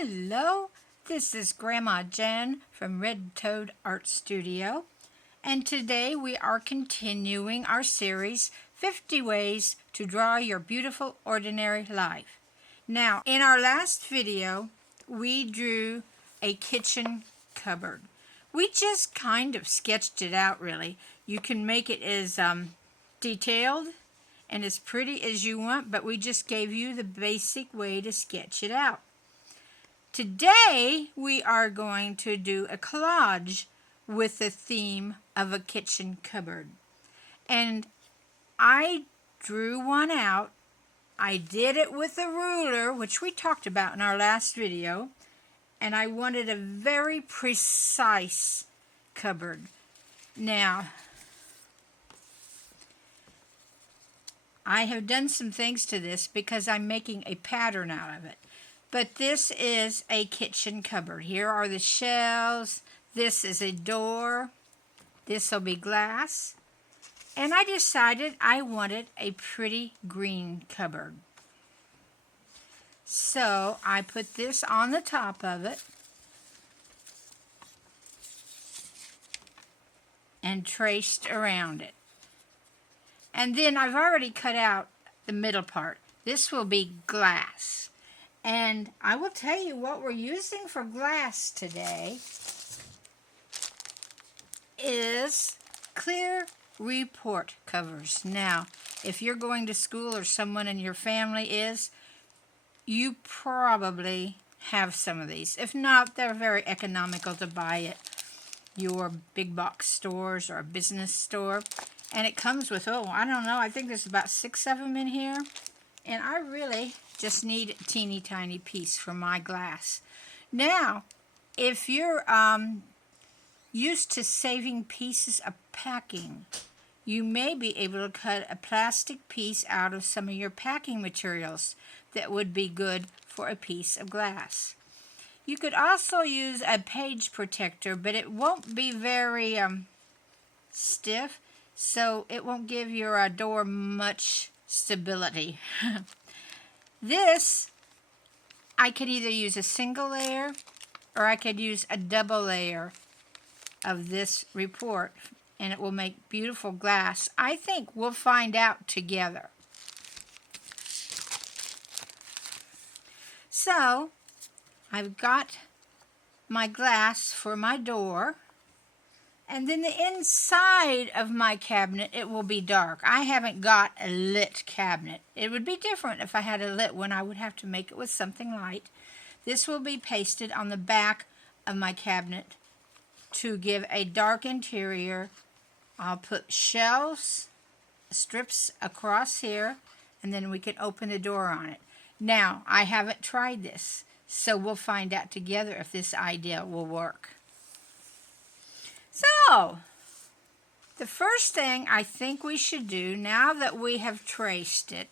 Hello, this is Grandma Jen from Red Toad Art Studio, and today we are continuing our series, 50 Ways to Draw Your Beautiful Ordinary Life. Now, in our last video, we drew a kitchen cupboard. We just kind of sketched it out, really. You can make it as detailed and as pretty as you want, but we just gave you the basic way to sketch it out. Today, we are going to do a collage with the theme of a kitchen cupboard. And I drew one out. I did it with a ruler, which we talked about in our last video. And I wanted a very precise cupboard. Now, I have done some things to this because I'm making a pattern out of it. But this is a kitchen cupboard. Here are the shelves. This is a door. This will be glass. And I decided I wanted a pretty green cupboard. So I put this on the top of it and traced around it. And then I've already cut out the middle part. This will be glass. And I will tell you what we're using for glass today is clear report covers. Now, if you're going to school or someone in your family is, you probably have some of these. If not, they're very economical to buy at your big box stores or a business store. And it comes with, I don't know, I think there's about 6 of them in here. And I really just need a teeny tiny piece for my glass. Now, if you're used to saving pieces of packing, you may be able to cut a plastic piece out of some of your packing materials that would be good for a piece of glass. You could also use a page protector, but it won't be very stiff, so it won't give your door much stability. This, I could either use a single layer or I could use a double layer of this report, and it will make beautiful glass. I think we'll find out together. So, I've got my glass for my door. And then the inside of my cabinet, it will be dark. I haven't got a lit cabinet. It would be different if I had a lit one. I would have to make it with something light. This will be pasted on the back of my cabinet to give a dark interior. I'll put shelves, strips across here, and then we can open the door on it. Now, I haven't tried this, so we'll find out together if this idea will work. So, the first thing I think we should do, now that we have traced it,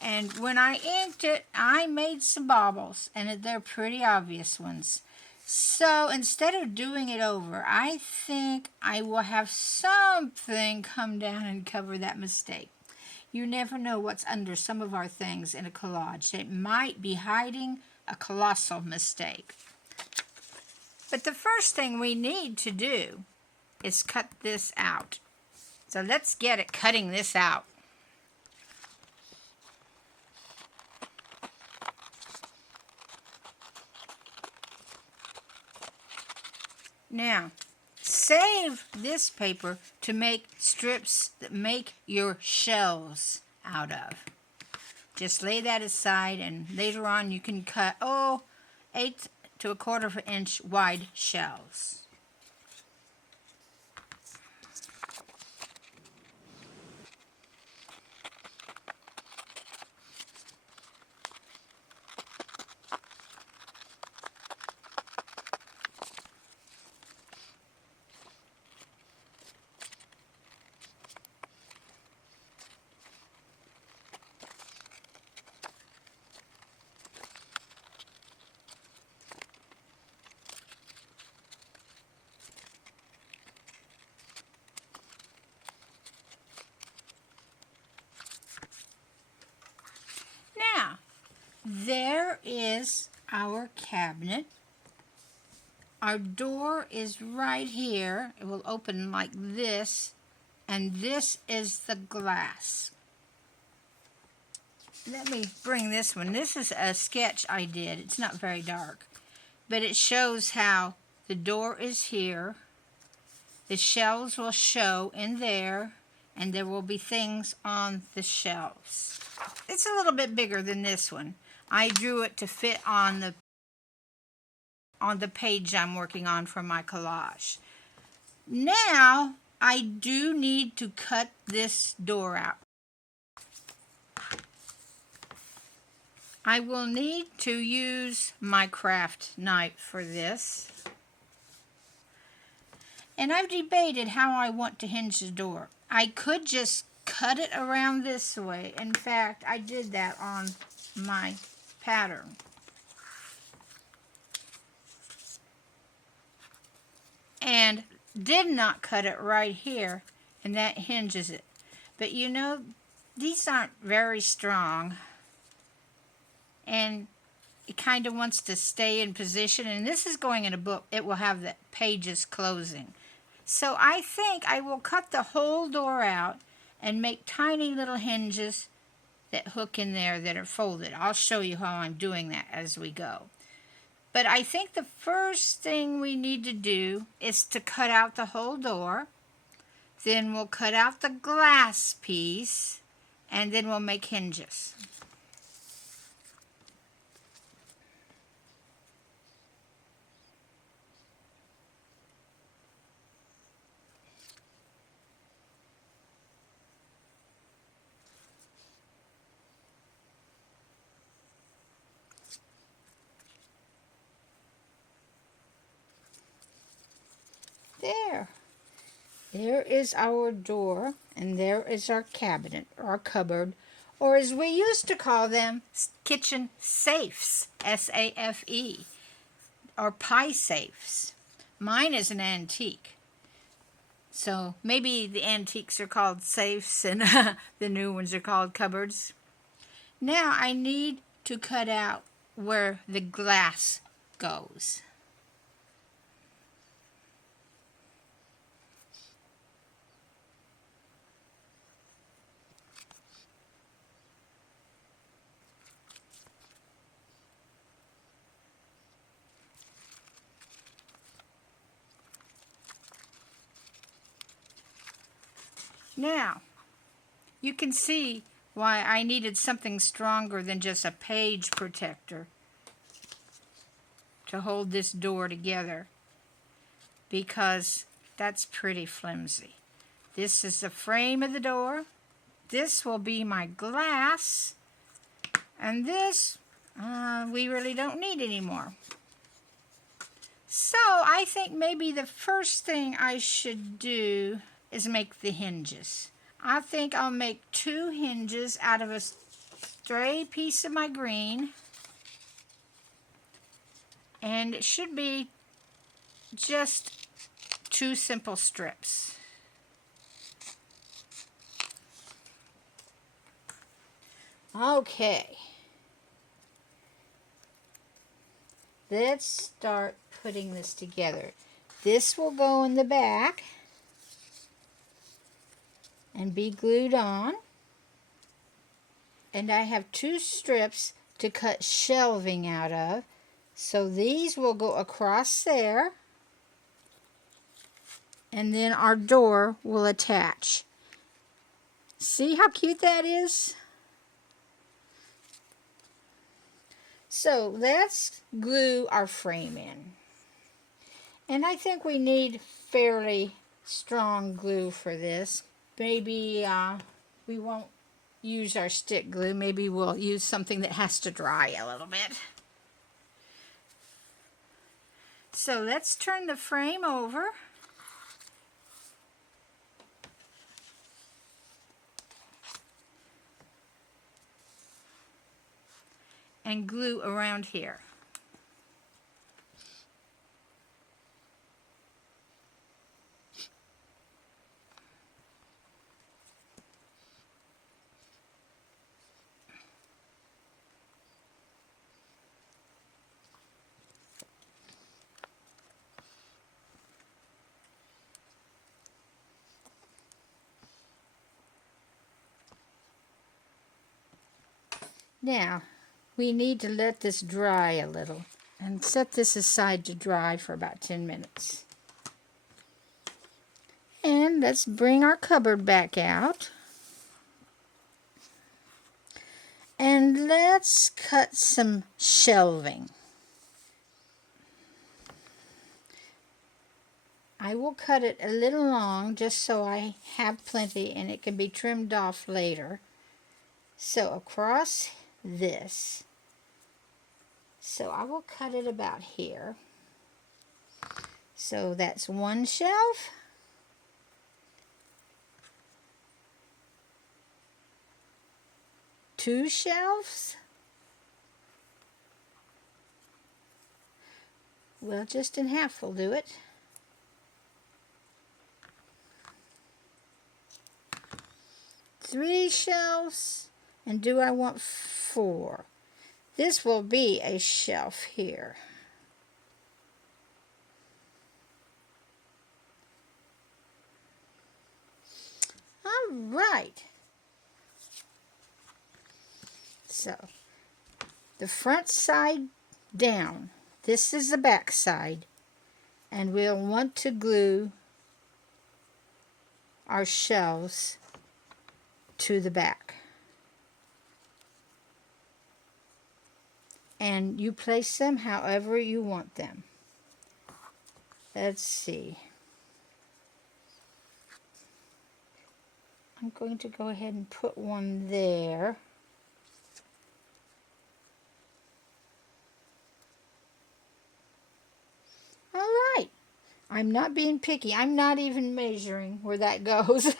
and when I inked it, I made some baubles, and they're pretty obvious ones. So, instead of doing it over, I think I will have something come down and cover that mistake. You never know what's under some of our things in a collage. It might be hiding a colossal mistake. But the first thing we need to do is cut this out. So let's get at cutting this out. Now, save this paper to make strips that make your shelves out of. Just lay that aside, and later on you can cut, 8 to 1/4 of an inch wide shelves. There is our cabinet. Our door is right here. It will open like this, and this is the glass. Let me bring this one. This is a sketch I did. It's not very dark, but it shows how the door is here. The shelves will show in there, and there will be things on the shelves. It's a little bit bigger than this one. I drew it to fit on the page I'm working on for my collage. Now, I do need to cut this door out. I will need to use my craft knife for this. And I've debated how I want to hinge the door. I could just cut it around this way. In fact, I did that on my pattern. And did not cut it right here, and that hinges it. But you know, these aren't very strong, and it kind of wants to stay in position, and this is going in a book. It will have the pages closing. So I think I will cut the whole door out and make tiny little hinges that hook in there that are folded. I'll show you how I'm doing that as we go. But I think the first thing we need to do is to cut out the whole door. Then we'll cut out the glass piece, and then we'll make hinges. There. There is our door, and there is our cabinet, or cupboard, or as we used to call them, kitchen safes, S-A-F-E, or pie safes. Mine is an antique. So maybe the antiques are called safes and the new ones are called cupboards. Now I need to cut out where the glass goes. Now, you can see why I needed something stronger than just a page protector to hold this door together, because that's pretty flimsy. This is the frame of the door. This will be my glass, and this we really don't need anymore. So I think maybe the first thing I should do is make the hinges. I think I'll make 2 hinges out of a stray piece of my green, and it should be just 2 simple strips. Okay, let's start putting this together. This will go in the back and be glued on. And I have 2 strips to cut shelving out of. So these will go across there, and then our door will attach. See how cute that is? So let's glue our frame in. And I think we need fairly strong glue for this. Maybe we won't use our stick glue. Maybe we'll use something that has to dry a little bit. So let's turn the frame over. And glue around here. Now, we need to let this dry a little and set this aside to dry for about 10 minutes. And let's bring our cupboard back out. And let's cut some shelving. I will cut it a little long just so I have plenty and it can be trimmed off later. So across this, so I will cut it about here. So that's one shelf. Two shelves. Well, just in half will do it. Three shelves. And do I want four? This will be a shelf here. All right. So, the front side down. This is the back side. And we'll want to glue our shelves to the back. And you place them however you want them. Let's see. I'm going to go ahead and put one there. All right. I'm not being picky. I'm not even measuring where that goes.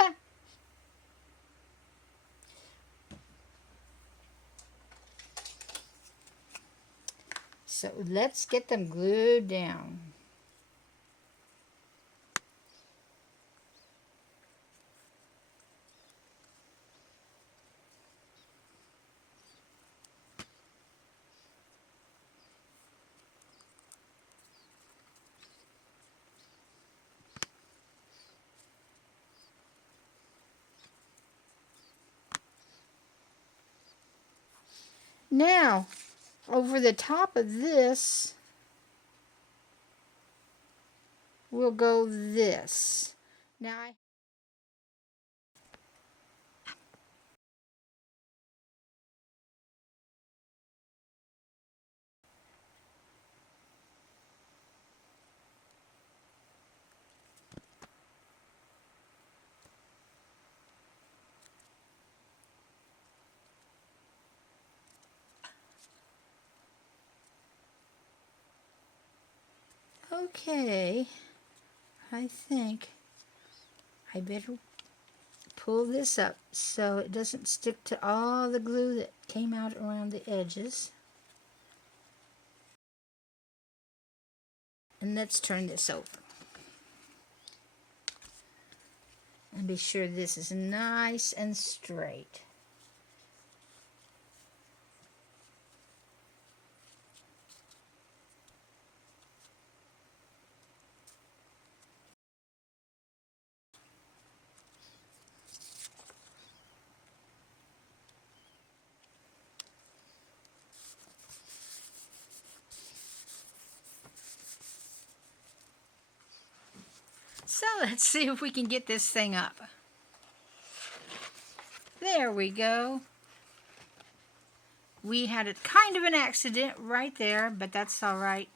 So let's get them glued down. Now, over the top of this, we'll go this. Now, okay, I think I better pull this up so it doesn't stick to all the glue that came out around the edges. And let's turn this over. And be sure this is nice and straight. So let's see if we can get this thing up. There we go. We had a kind of an accident right there, but that's all right.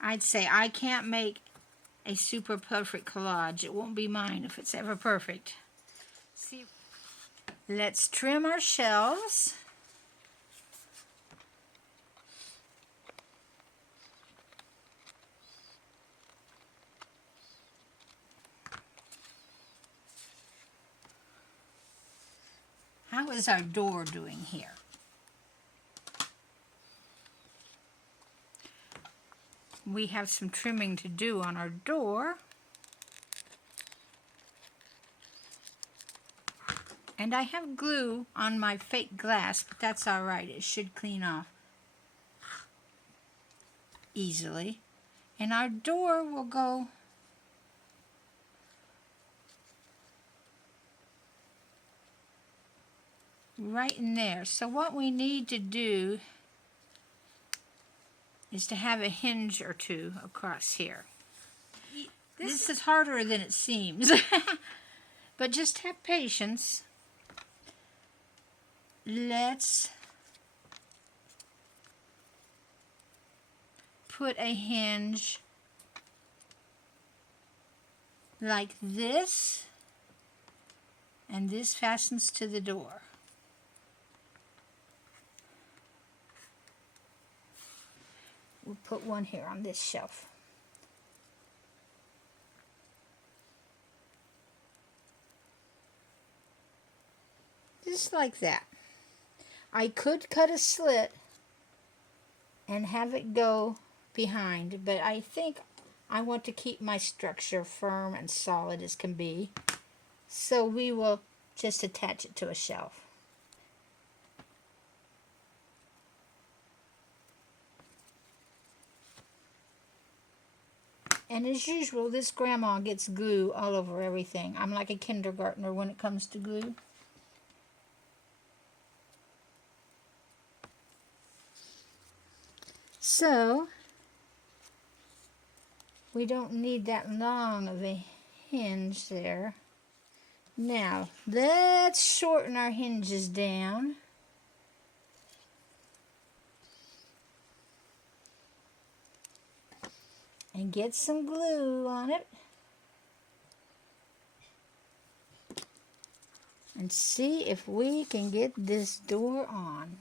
I'd say I can't make a super perfect collage. It won't be mine if it's ever perfect. See, let's trim our shelves. How is our door doing here? We have some trimming to do on our door. And I have glue on my fake glass, but that's all right. It should clean off easily. And our door will go right in there. So what we need to do is to have a hinge or two across here. This is harder than it seems, but just have patience. Let's put a hinge like this, and this fastens to the door. We'll put one here on this shelf. Just like that. I could cut a slit and have it go behind, but I think I want to keep my structure firm and solid as can be. So we will just attach it to a shelf. And as usual, this grandma gets glue all over everything. I'm like a kindergartner when it comes to glue. So, we don't need that long of a hinge there. Now, let's shorten our hinges down. And get some glue on it. And see if we can get this door on.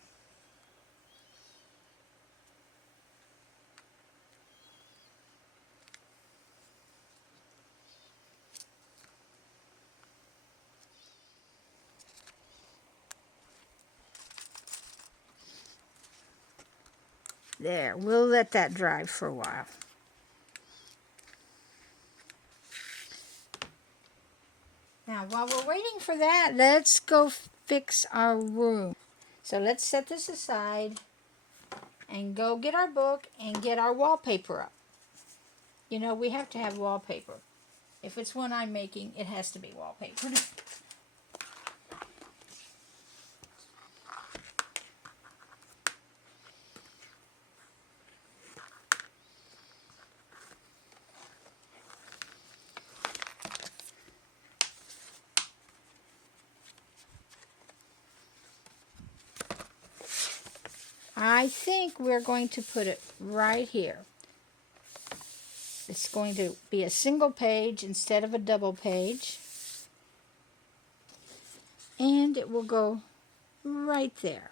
There, we'll let that dry for a while. Now, while we're waiting for that, let's go fix our room. So let's set this aside and go get our book and get our wallpaper up. You know, we have to have wallpaper. If it's one I'm making, it has to be wallpapered. I think we're going to put it right here. It's going to be a single page instead of a double page. And it will go right there.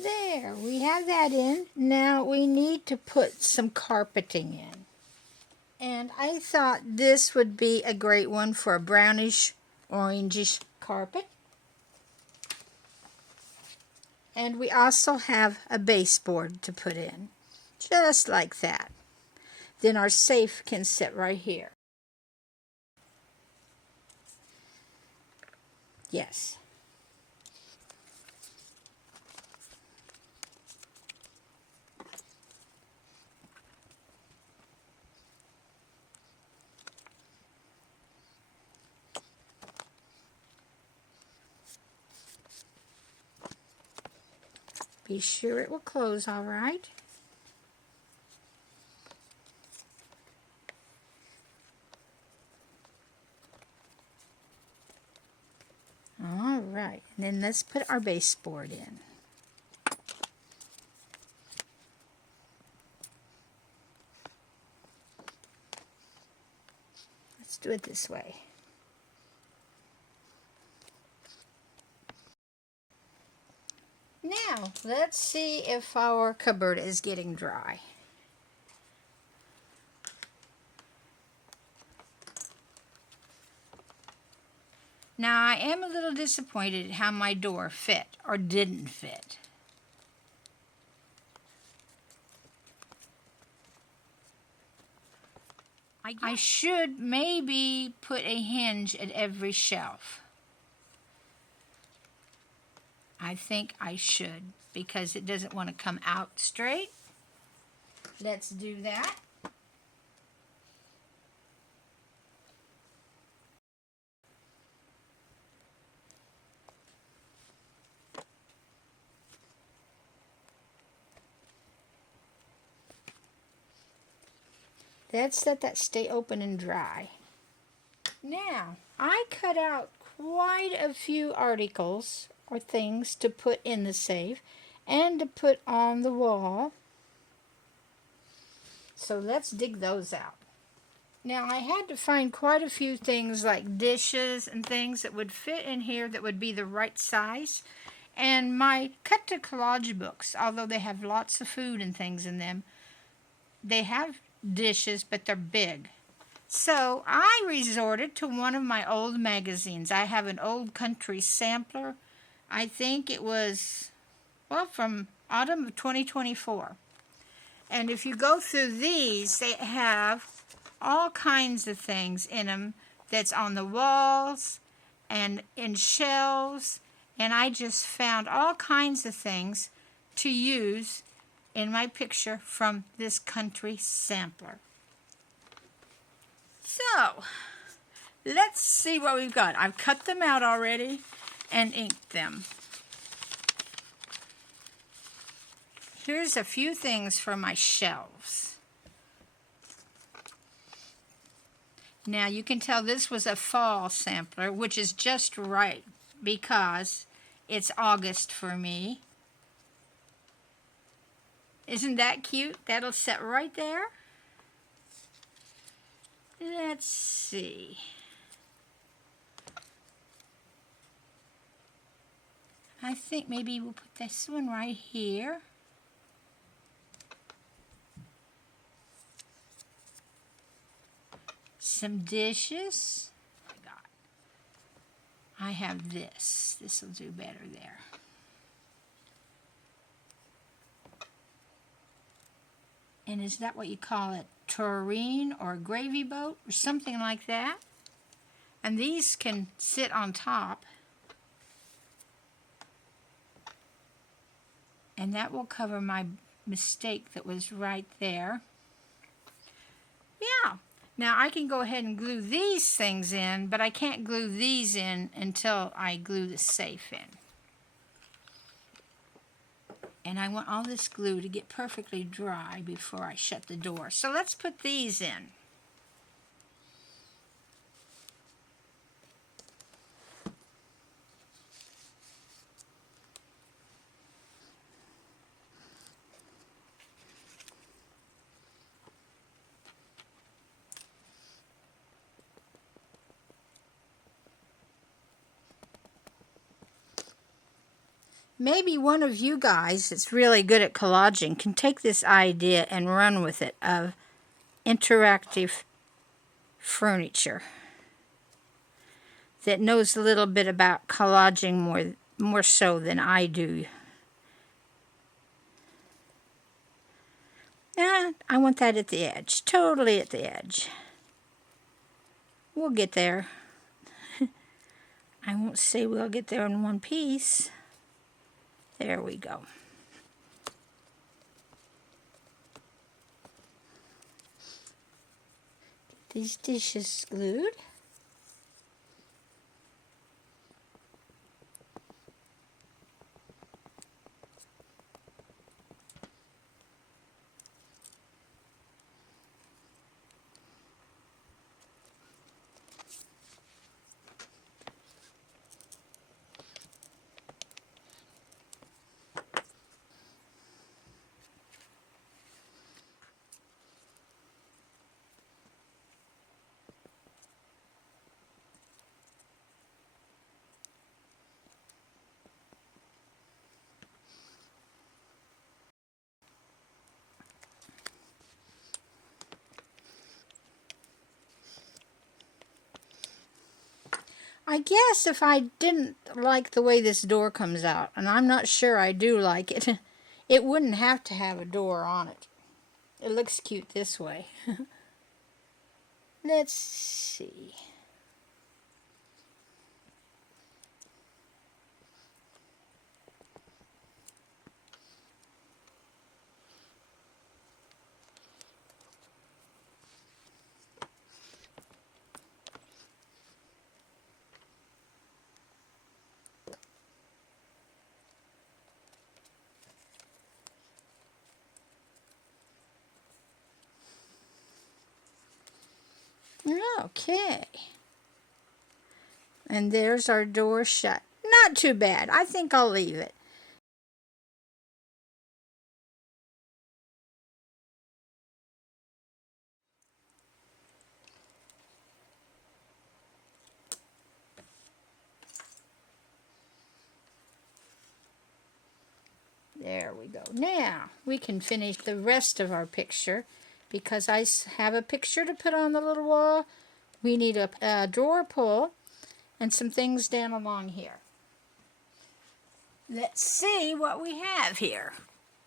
There, we have that in. Now we need to put some carpeting in. And I thought this would be a great one for a brownish, orangish carpet. And we also have a baseboard to put in, just like that. Then our safe can sit right here. Yes. Be sure it will close all right. All right, and then let's put our baseboard in. Let's do it this way. Now, let's see if our cupboard is getting dry. Now, I am a little disappointed at how my door fit or didn't fit. I should maybe put a hinge at every shelf. I think I should because it doesn't want to come out straight. Let's do that. Let's let that stay open and dry. Now, I cut out quite a few articles or things to put in the safe and to put on the wall. So let's dig those out. Now, I had to find quite a few things like dishes and things that would fit in here that would be the right size. And my cut to collage books, although they have lots of food and things in them, they have dishes, but they're big. So I resorted to one of my old magazines. I have an old country sampler. I think it was, well, from autumn of 2024. And if you go through these, they have all kinds of things in them that's on the walls and in shelves. And I just found all kinds of things to use in my picture from this country sampler. So, let's see what we've got. I've cut them out already and inked them. Here's a few things for my shelves. Now you can tell this was a fall sampler, which is just right because it's August for me. Isn't that cute? That'll sit right there. Let's see. I think maybe we'll put this one right here. Some dishes. I have this. This will do better there. And is that what you call it? Tureen or gravy boat or something like that? And these can sit on top. And that will cover my mistake that was right there. Yeah. Now I can go ahead and glue these things in, but I can't glue these in until I glue the safe in. And I want all this glue to get perfectly dry before I shut the door. So let's put these in. Maybe one of you guys that's really good at collaging can take this idea and run with it of interactive furniture that knows a little bit about collaging more so than I do. Yeah, I want that at the edge, totally at the edge. We'll get there. I won't say we'll get there in one piece. There we go. Get these dishes glued. I guess if I didn't like the way this door comes out, and I'm not sure I do like it, it wouldn't have to have a door on it. It looks cute this way. Let's see. Okay. And there's our door shut. Not too bad. I think I'll leave it. There we go. Now we can finish the rest of our picture because I have a picture to put on the little wall. We need a drawer pull and some things down along here. Let's see what we have here.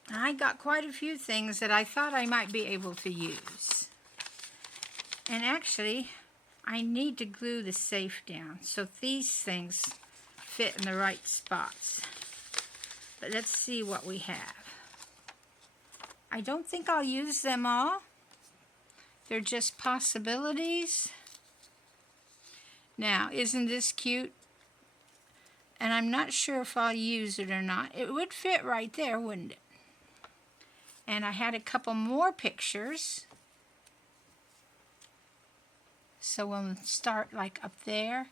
I got quite a few things that I thought I might be able to use. And actually, I need to glue the safe down so these things fit in the right spots. But let's see what we have. I don't think I'll use them all. They're just possibilities. Now, isn't this cute? And I'm not sure if I'll use it or not. It would fit right there, wouldn't it? And I had a couple more pictures. So we'll start like up there.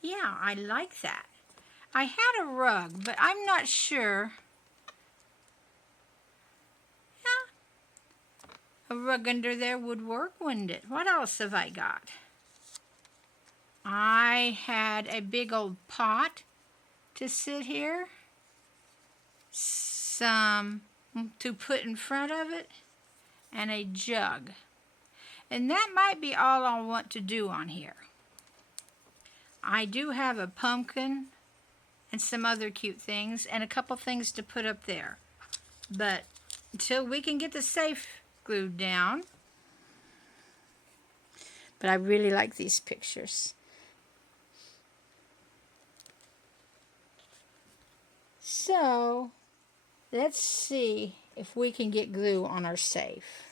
Yeah, I like that. I had a rug, but I'm not sure. Yeah, a rug under there would work, wouldn't it? What else have I got? I had a big old pot to sit here. Some to put in front of it. And a jug. And that might be all I'll want to do on here. I do have a pumpkin and some other cute things and a couple things to put up there. But until we can get the safe glued down. But I really like these pictures. So, let's see if we can get glue on our safe.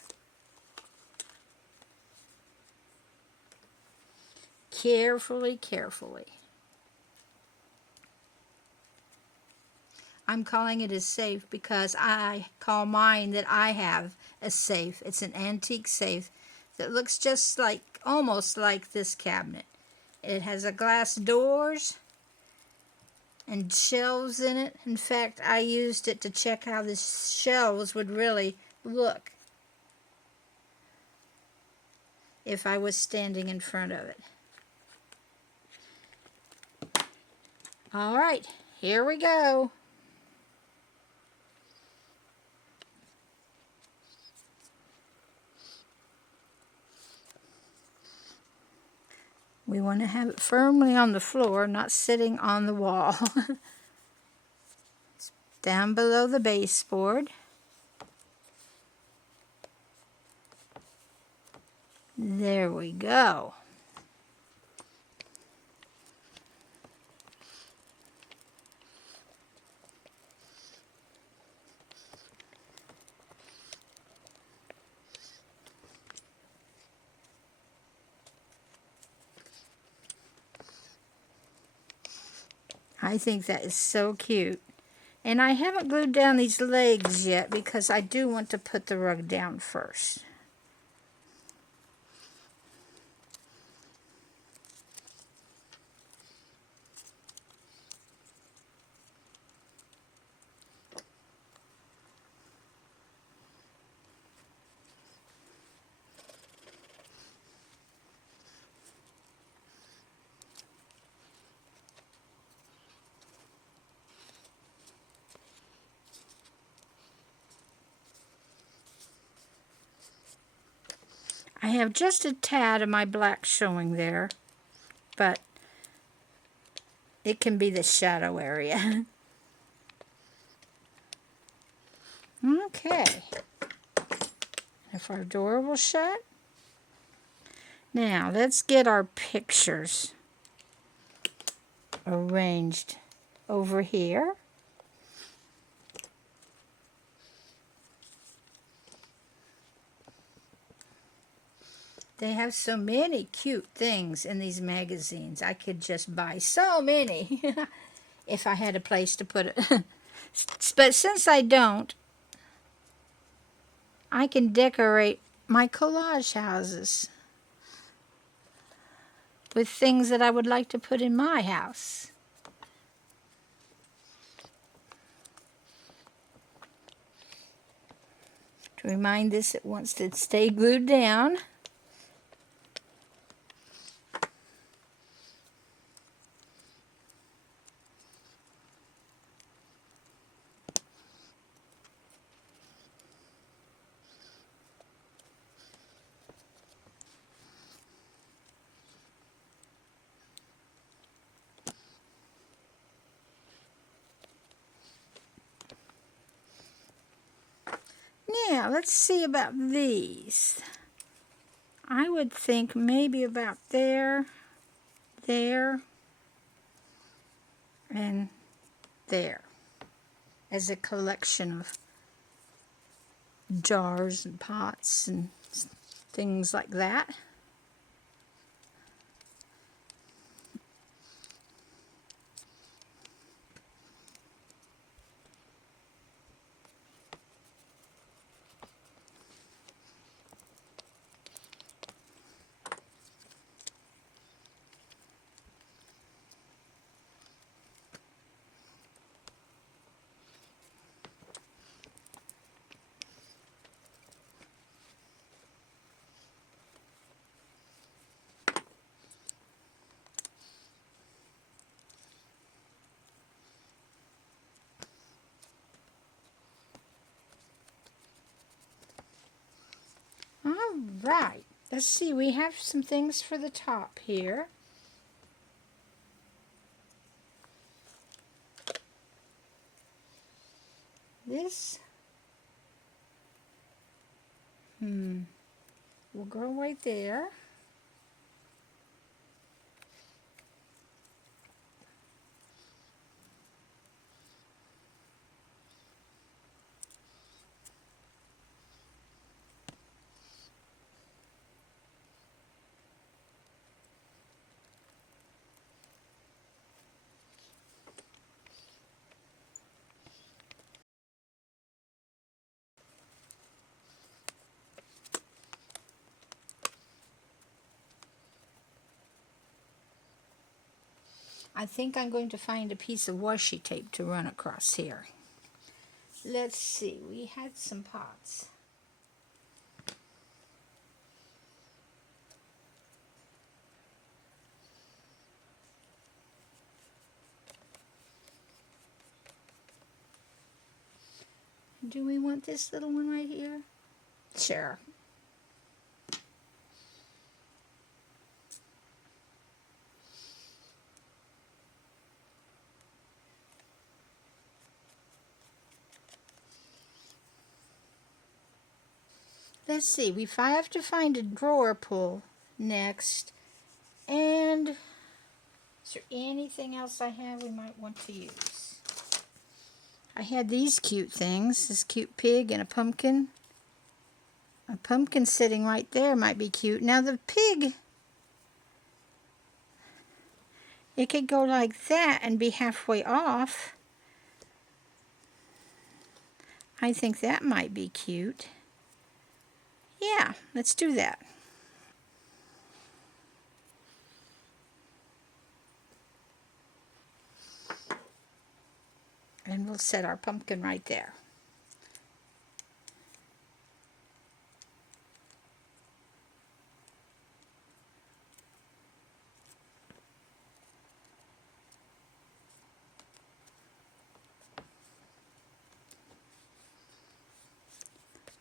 Carefully, carefully. I'm calling it a safe because I call mine that I have a safe. It's an antique safe that looks just like, almost like this cabinet. It has a glass doors and shelves in it. In fact, I used it to check how the shelves would really look if I was standing in front of it. All right, here we go. We want to have it firmly on the floor, not sitting on the wall. It's down below the baseboard. There we go. I think that is so cute. And I haven't glued down these legs yet because I do want to put the rug down first. I have just a tad of my black showing there. but it can be the shadow area. Okay. If our door will shut. Now, let's get our pictures arranged over here. They have so many cute things in these magazines. I could just buy so many if I had a place to put it. But since I don't, I can decorate my collage houses with things that I would like to put in my house. To remind this, it wants to stay glued down. Now, let's see about these. I would think maybe about there, there, and there, as a collection of jars and pots and things like that. All right, let's see, we have some things for the top here. This will go right there. I think I'm going to find a piece of washi tape to run across here. Let's see, we had some pots. Do we want this little one right here? Sure. Let's see, we have to find a drawer pull next. And is there anything else I have we might want to use? I had these cute things, this cute pig and a pumpkin. A pumpkin sitting right there might be cute. Now the pig, it could go like that and be halfway off. I think that might be cute. Yeah, let's do that. And we'll set our pumpkin right there.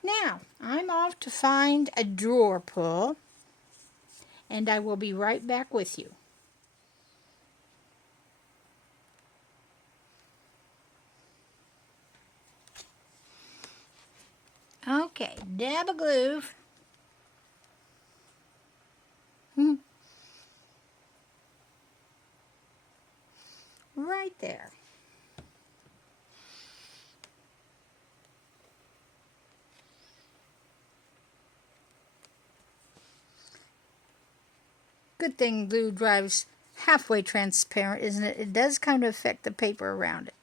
Now, I'm off to find a drawer pull, and I will be right back with you. Okay, dab of glue. Right there. Good thing glue dries halfway transparent, isn't it? It does kind of affect the paper around it.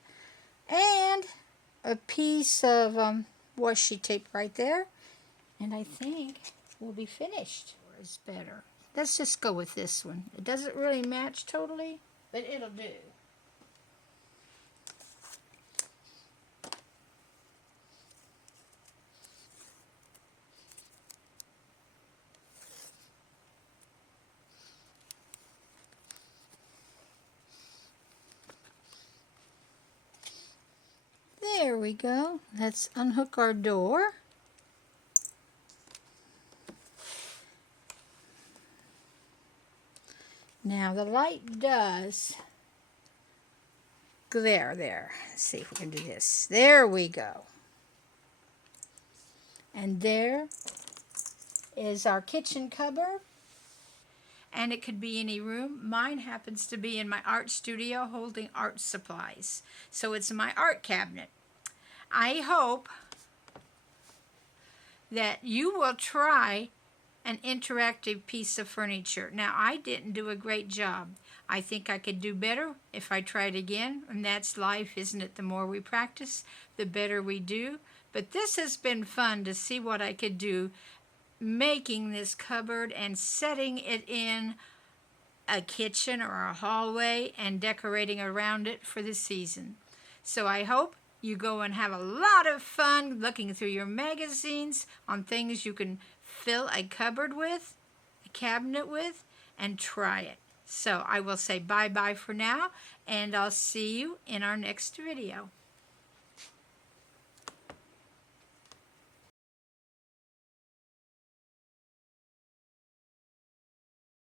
And a piece of washi tape right there. And I think we'll be finished. Or is better. Let's just go with this one. It doesn't really match totally, but it'll do. There we go. Let's unhook our door. Now the light does glare there. Let's see if we can do this. There we go. And there is our kitchen cupboard. And it could be any room. Mine happens to be in my art studio holding art supplies. So it's my art cabinet. I hope that you will try an interactive piece of furniture. Now, I didn't do a great job. I think I could do better if I tried again, and that's life, isn't it? The more we practice, the better we do. But this has been fun to see what I could do making this cupboard and setting it in a kitchen or a hallway and decorating around it for the season. So I hope you go and have a lot of fun looking through your magazines on things you can fill a cupboard with, a cabinet with, and try it. So I will say bye-bye for now, and I'll see you in our next video.